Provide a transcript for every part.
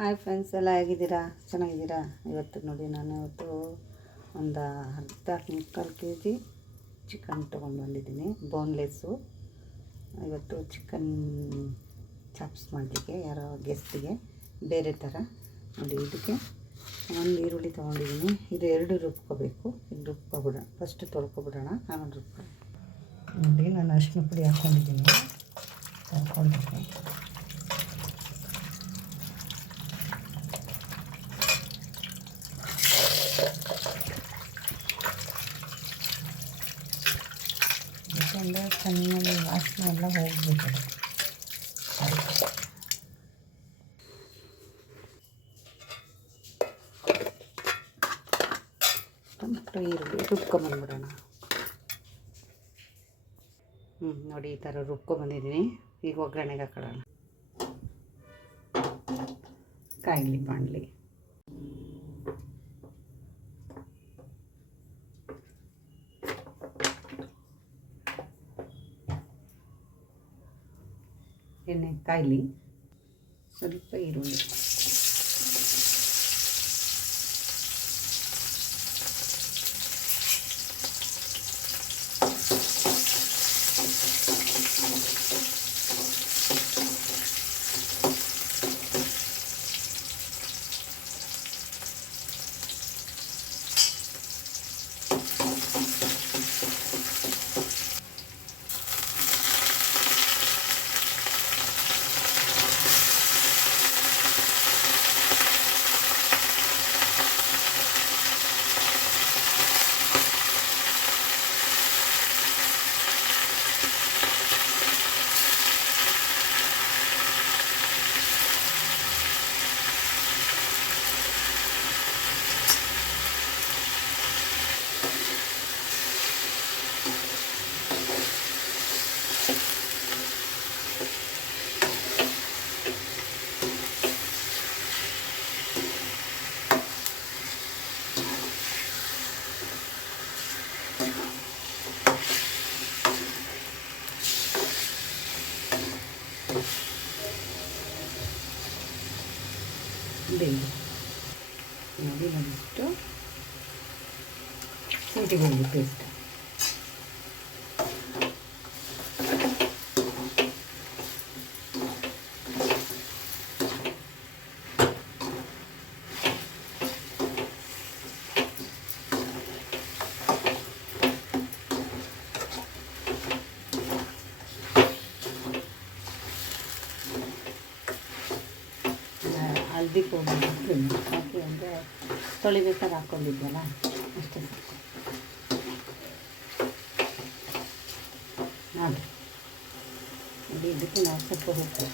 Hi friends, ಎಲ್ಲ ಹೇಗಿದ್ದೀರಾ? ಚೆನ್ನಾಗಿದ್ದೀರಾ? ಇವತ್ತು ನೋಡಿ, ನಾನು ಒಂದು ಅರ್ಧ ಮುಕ್ಕಾಲು ಕೆ.ಜಿ ಚಿಕನ್ ತೊಗೊಂಡು ಬಂದಿದ್ದೀನಿ. ಬೋನ್ಲೆಸ್ಸು. ಇವತ್ತು ಚಿಕನ್ ಚಾಪ್ಸ್ ಮಾಡಲಿಕ್ಕೆ ಯಾರೋ ಗೆಸ್ಟಿಗೆ ಬೇರೆ ಥರ ನೋಡಿ. ಇದಕ್ಕೆ ಒಂದು ಈರುಳ್ಳಿ ತೊಗೊಂಡಿದ್ದೀನಿ. ಇದು 2 ರುಬ್ಕೋಬೇಕು. ಇದು ರುಬ್ಕೊಬಿಡೋಣ. ಫಸ್ಟ್ ತೊಳ್ಕೊಬಿಡೋಣ, ಆಮೇಲೆ ರುಬ್ಕೊಳ್ಳಿ. ನೋಡಿ, ನಾನು ಅರಿಶಿನ ಪುಡಿ ಹಾಕ್ಕೊಂಡಿದ್ದೀನಿ. ತೊಳ್ಕೊಂಡಿದ್ದೀನಿ. ಯಾಕೆಂದರೆ ಚೆನ್ನಾಗಿ ವಾಸನೆ ಎಲ್ಲ ಹೋಗಬೇಕು. ಟೊಮೆಟೊ ಈರುಳ್ಳಿ ರುಬ್ಕೊಂಬಂದ್ಬಿಡೋಣ. ನೋಡಿ, ಈ ಥರ ರುಬ್ಕೊಂಬಂದಿದ್ದೀನಿ. ಈಗ ಒಗ್ಗರಣೆಗೆ ಹಾಕೊಳ್ಳೋಣ. ಕಾಯಿಲಿ ಬಾಣಲಿ. ಎಣ್ಣೆ ಕಾಯಿಲಿ. ಸ್ವಲ್ಪ ಈರುಳ್ಳಿ, ಬೆಳ್ಳುಳ್ಳಿ. ನೋಡಿ, ಒಂದಿಷ್ಟು ಶುಂಠಿ ಬೆಳ್ಳುಳ್ಳಿ ಪೇಸ್ಟ್. ಹಲ್ದಿ ಪೌಡರ್ ಹಾಕಿ ಅಂದರೆ ತೊಳಿಬೇಕಾದ್ರೆ ಹಾಕ್ಕೊಂಡಿದ್ವಲ್ಲ, ಅಷ್ಟೇ ಸಾಕು. ನೋಡಿ, ಇದಕ್ಕೆ ನಾವು ಸ್ವಲ್ಪ ಉಪ್ಪು,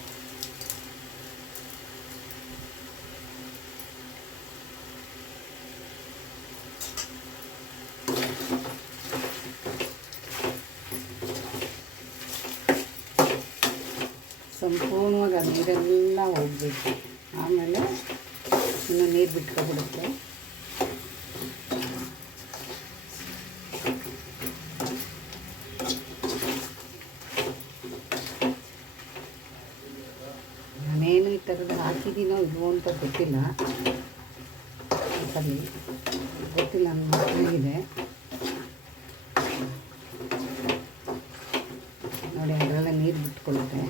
ಸಂಪೂರ್ಣವಾಗಿ ಆ ನೀರೆಲ್ಲ ಹೋಗಬೇಕು. ಆಮೇಲೆ ಇನ್ನು ನೀರು ಬಿಟ್ಕೊಬಿಡುತ್ತೆ. ನಾನೇನು ಈ ಥರದ್ದು ಹಾಕಿದ್ದೀನೋ ಇಲ್ವೋ ಅಂತ ಗೊತ್ತಿಲ್ಲ. ಸರಿ, ಗೊತ್ತಿಲ್ಲ, ನನ್ನ ಮಕ್ಕಳಿಗಿದೆ. ನೋಡಿ, ಅದರಲ್ಲ ನೀರು ಬಿಟ್ಕೊಳ್ಳುತ್ತೆ.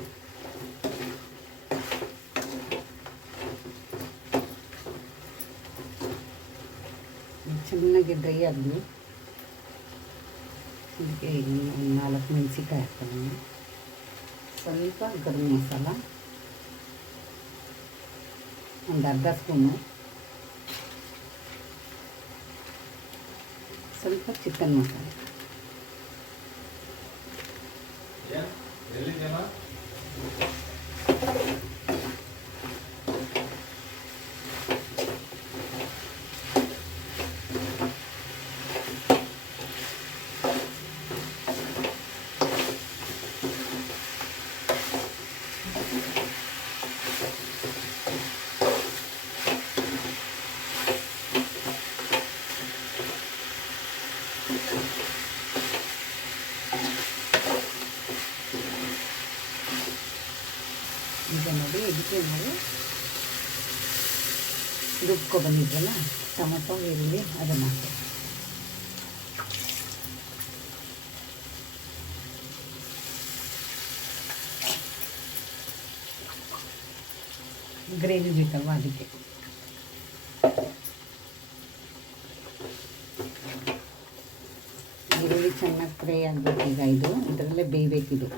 ಚೆನ್ನಾಗಿ ಡ್ರೈ ಆಗಲಿ. ಇದಕ್ಕೆ ಒಂದು 4 ಮೆಣಸಿನ್ಕಾಯಿ ಹಾಕ್ತೀನಿ. ಸ್ವಲ್ಪ ಗರಂ ಮಸಾಲ, ಒಂದು ಅರ್ಧ ಸ್ಪೂನು, ಸ್ವಲ್ಪ ಚಿಕನ್ ಮಸಾಲೆ. ಈಗ ನೋಡಿ, ಇದಕ್ಕೆ ನಾವು ರುಬ್ಕೊಬಂದಿದ್ವಲ್ಲ ಟೊಮೊಟೊ ಈರುಳ್ಳಿ ಅದನ್ನು ಹಾಕಿ ಗ್ರೇವಿ ಬೇಕಲ್ವ ಅದಕ್ಕೆ. ಈರುಳ್ಳಿ ಚೆನ್ನಾಗಿ ಫ್ರೈ ಆಗಬೇಕು. ಈಗ ಇದು ಇದರಲ್ಲೇ ಬೇಯಬೇಕಿದು.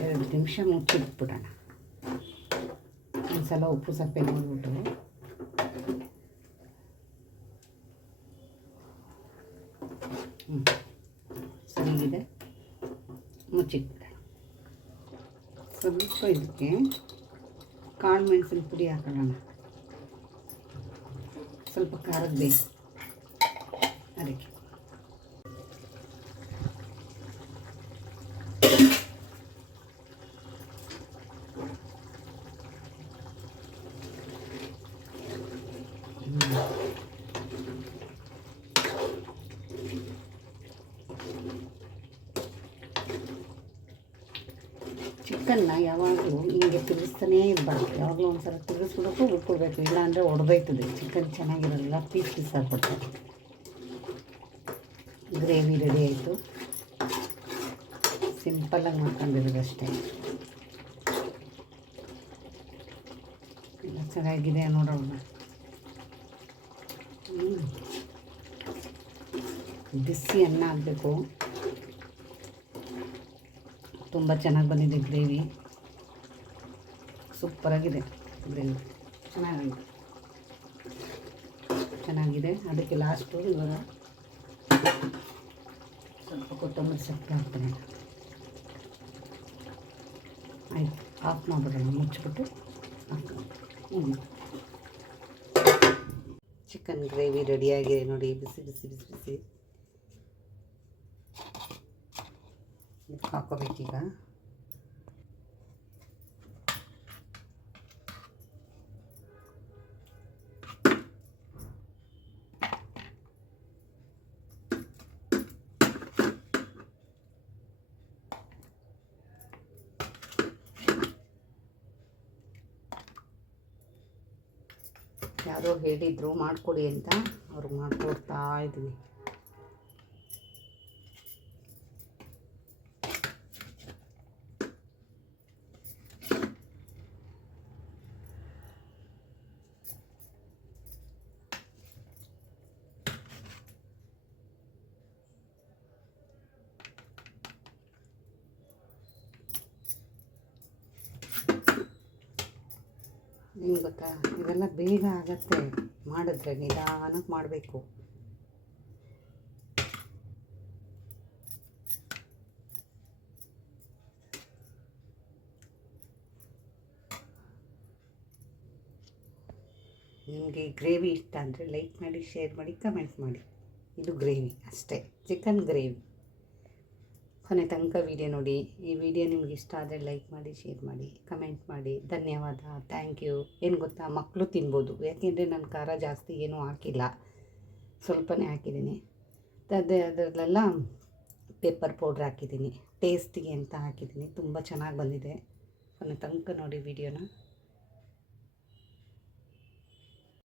2 ನಿಮಿಷ ಮುಚ್ಚಿಟ್ಬಿಡೋಣ. ಒಂದ್ಸಲ ಉಪ್ಪು ಸಪ್ಪೆ ನೋಡ್ಬಿಟ್ಟು ಸರಿಗಿದೆ, ಮುಚ್ಚಿಟ್ಬಿಡೋಣ. ಸ್ವಲ್ಪ ಇದಕ್ಕೆ ಕಾಳು ಮೆಣಸಿನ ಪುಡಿ ಹಾಕೊಳ್ಳೋಣ. ಸ್ವಲ್ಪ ಖಾರದ ಬೇಕು ಅದಕ್ಕೆ. ಚಿಕನ್ನ ಯಾವಾಗಲೂ ಹಿಂಗೆ ತಿರುಗಿಸ್ತಾನೇ ಇರಬಾರ್ದು. ಯಾವಾಗಲೂ ಒಂದು ಸಲ ತಿರುಗಿಸ್ಬಿಡೋಕ್ಕೂ ಉಟ್ಕೊಳ್ಬೇಕು, ಇಲ್ಲಾಂದರೆ ಒಡೆದೋಯ್ತದೆ. ಚಿಕನ್ ಚೆನ್ನಾಗಿರಲ್ಲ, ಪೀಸ್ ಪೀಸ್ ಆಗ್ಬಿಡ್ತದೆ. ಗ್ರೇವಿ ರೆಡಿ ಆಯಿತು. ಸಿಂಪಲ್ಲಾಗಿ ಮಾಡ್ಕೊಂಡಿರೋದಷ್ಟೇ. ಎಲ್ಲ ಚೆನ್ನಾಗಿದೆ ನೋಡೋಣ. ಬಿಸಿ ಅನ್ನ ಆಗಬೇಕು. ತುಂಬ ಚೆನ್ನಾಗಿ ಬಂದಿದೆ ಗ್ರೇವಿ, ಸೂಪರಾಗಿದೆ ಗ್ರೇವಿ, ಚೆನ್ನಾಗಿದೆ. ಅದಕ್ಕೆ ಲಾಸ್ಟು ಇವಾಗ ಸ್ವಲ್ಪ ಕೊತ್ತಂಬರಿ ಸೊಪ್ಪು ಹಾಕ್ತಾನೆ. ಆಯಿತು, ಆಫ್ ಮಾಡಿಬಿಡೋಣ, ಮುಚ್ಚಿಬಿಟ್ಟು ಚಿಕನ್ ಗ್ರೇವಿ ರೆಡಿಯಾಗಿದೆ ನೋಡಿ. ಬಿಸಿ ಬಿಸಿ ಬಿಸಿ ಬಿಸಿ ಹಾಕೋಬೇಕೀಗ. ಯಾರೋ ಹೇಳಿದರು ಮಾಡಿಕೊಡಿ ಅಂತ, ಅವ್ರಿಗೆ ಮಾಡಿಕೊಡ್ತಾ ಇದ್ದೀನಿ. ನಿಮ್ಗೆ ಗೊತ್ತಾ, ಇದೆಲ್ಲ ಬೇಗ ಆಗತ್ತೆ ಮಾಡಿದ್ರೆ, ನಿಧಾನಕ್ಕೆ ಮಾಡಬೇಕು. ನಿಮಗೆ ಗ್ರೇವಿ ಇಷ್ಟ ಅಂದರೆ ಲೈಕ್ ಮಾಡಿ, ಶೇರ್ ಮಾಡಿ, ಕಮೆಂಟ್ ಮಾಡಿ. ಇದು ಗ್ರೇವಿ ಅಷ್ಟೇ, ಚಿಕನ್ ಗ್ರೇವಿ. ಕೊನೆ ತನಕ ವಿಡಿಯೋ ನೋಡಿ. ಈ ವಿಡಿಯೋ ನಿಮ್ಗೆ ಇಷ್ಟ ಆದರೆ ಲೈಕ್ ಮಾಡಿ, ಶೇರ್ ಮಾಡಿ, ಕಮೆಂಟ್ ಮಾಡಿ. ಧನ್ಯವಾದ, ಥ್ಯಾಂಕ್ ಯು. ಏನು ಗೊತ್ತಾ, ಮಕ್ಕಳು ತಿನ್ಬೋದು, ಯಾಕೆಂದರೆ ನಾನು ಖಾರ ಜಾಸ್ತಿ ಏನೂ ಹಾಕಿಲ್ಲ, ಸ್ವಲ್ಪನೇ ಹಾಕಿದ್ದೀನಿ. ಅದರಲ್ಲೆಲ್ಲ ಪೆಪ್ಪರ್ ಪೌಡ್ರ್ ಹಾಕಿದ್ದೀನಿ, ಟೇಸ್ಟಿಗೆ ಅಂತ ಹಾಕಿದ್ದೀನಿ. ತುಂಬ ಚೆನ್ನಾಗಿ ಬಂದಿದೆ. ಕೊನೆ ತನಕ ನೋಡಿ ವಿಡಿಯೋನ.